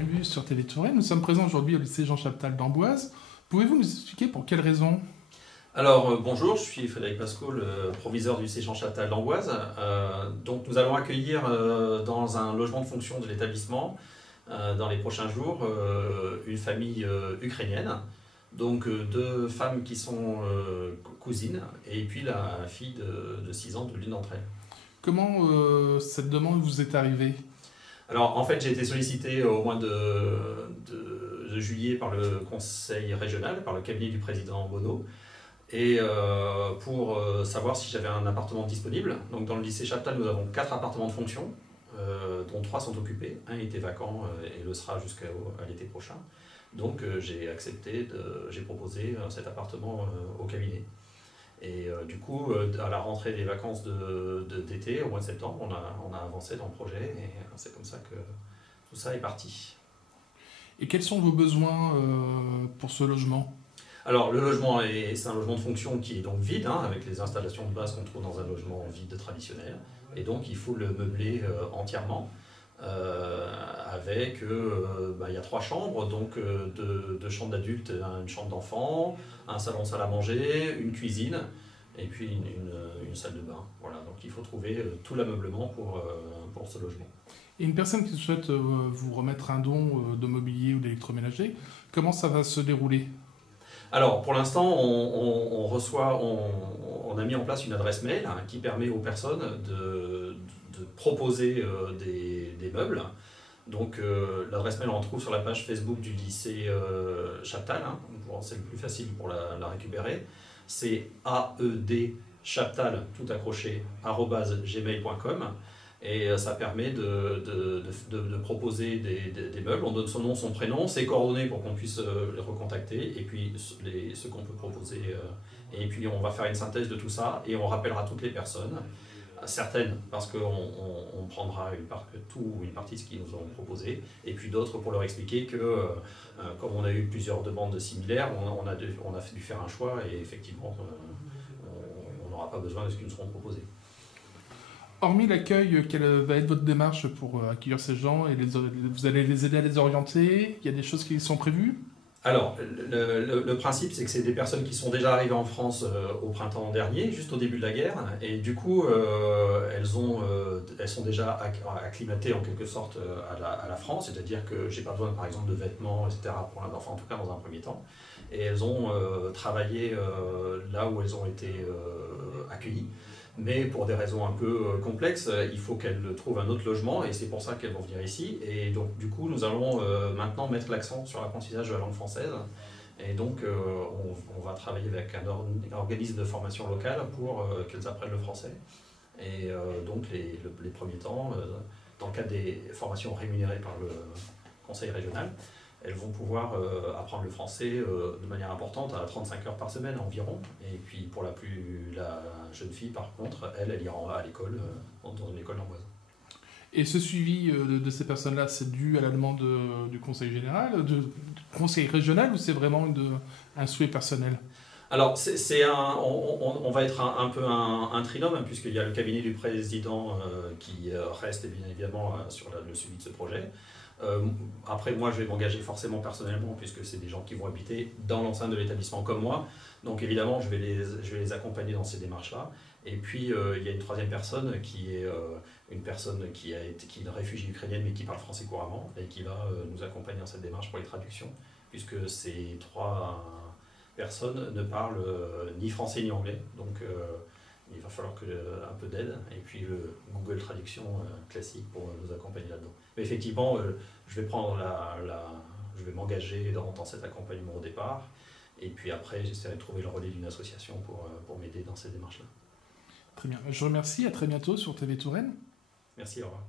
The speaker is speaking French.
bienvenue sur TV Touraine. Nous sommes présents aujourd'hui au lycée Jean Chaptal d'Amboise. Pouvez-vous nous expliquer pour quelles raisons? Alors bonjour, je suis Frédéric Pasco, le proviseur du lycée Jean Chaptal d'Amboise. Donc nous allons accueillir dans un logement de fonction de l'établissement dans les prochains jours une famille ukrainienne. Donc deux femmes qui sont cousines et puis la fille de 6 ans de l'une d'entre elles. Comment cette demande vous est arrivée? Alors en fait j'ai été sollicité au mois de juillet par le conseil régional, par le cabinet du président Bonneau, et pour savoir si j'avais un appartement disponible. Donc dans le lycée Chaptal nous avons 4 appartements de fonction, dont 3 sont occupés, un était vacant et le sera jusqu'à l'été prochain. Donc j'ai proposé cet appartement au cabinet. Et du coup, à la rentrée des vacances d'été, au mois de septembre, on a avancé dans le projet et c'est comme ça que tout ça est parti. Et quels sont vos besoins pour ce logement? Alors le logement, c'est un logement de fonction qui est donc vide, hein, avec les installations de base qu'on trouve dans un logement vide traditionnel. Et donc il faut le meubler entièrement. Avec, il y a 3 chambres, donc 2 chambres d'adultes, une chambre d'enfant, un salon-salle à manger, une cuisine et puis une salle de bain. Voilà, donc il faut trouver tout l'ameublement pour ce logement. Et une personne qui souhaite vous remettre un don de mobilier ou d'électroménager, comment ça va se dérouler? Alors pour l'instant, on a mis en place une adresse mail qui permet aux personnes de proposer des meubles. Donc l'adresse mail on en trouve sur la page Facebook du lycée Chaptal, hein, c'est le plus facile pour la récupérer. C'est aedchaptal tout accroché @gmail.com et ça permet de proposer des meubles. On donne son nom, son prénom, ses coordonnées pour qu'on puisse les recontacter et puis ce qu'on peut proposer. Et puis on va faire une synthèse de tout ça et on rappellera toutes les personnes. Certaines parce qu'on prendra une partie de ce qu'ils nous ont proposé, et puis d'autres pour leur expliquer que comme on a eu plusieurs demandes similaires, on a dû faire un choix et effectivement on n'aura pas besoin de ce qui nous seront proposés. Hormis l'accueil, quelle va être votre démarche pour accueillir ces gens et vous allez les aider à les orienter? Il y a des choses qui sont prévues? Alors, le principe, c'est que c'est des personnes qui sont déjà arrivées en France au printemps dernier, juste au début de la guerre, et du coup, elles sont déjà acclimatées en quelque sorte à la France, c'est-à-dire que j'ai pas besoin, par exemple, de vêtements, etc., enfin, en tout cas dans un premier temps, et elles ont travaillé là où elles ont été accueillies. Mais pour des raisons un peu complexes, il faut qu'elles trouvent un autre logement et c'est pour ça qu'elles vont venir ici. Et donc du coup, nous allons maintenant mettre l'accent sur l'apprentissage de la langue française. Et donc on va travailler avec un organisme de formation locale pour qu'elles apprennent le français. Et donc les premiers temps, dans le cadre des formations rémunérées par le conseil régional, elles vont pouvoir apprendre le français de manière importante, à 35 heures par semaine environ. Et puis pour la jeune fille, par contre, elle ira à l'école, dans une école d'Amboise. Et ce suivi de ces personnes-là, c'est dû à la demande du conseil général, du conseil régional, ou c'est vraiment un souhait personnel? Alors, on va être un peu un trinôme, hein, puisqu'il y a le cabinet du président qui reste bien évidemment sur le suivi de ce projet. Après, moi, je vais m'engager forcément personnellement, puisque c'est des gens qui vont habiter dans l'enceinte de l'établissement comme moi. Donc, évidemment, je vais les accompagner dans ces démarches-là. Et puis, il y a une troisième personne qui est une personne qui est une réfugiée ukrainienne, mais qui parle français couramment, et qui va nous accompagner dans cette démarche pour les traductions, puisque ces 3 personnes ne parlent ni français ni anglais. Donc, il va falloir un peu d'aide, et puis le Google Traduction classique pour nous accompagner là-dedans. Mais effectivement, je vais m'engager dans cet accompagnement au départ, et puis après j'essaierai de trouver le relais d'une association pour m'aider dans ces démarches-là. Très bien, je vous remercie, à très bientôt sur TV Touraine. Merci, au revoir.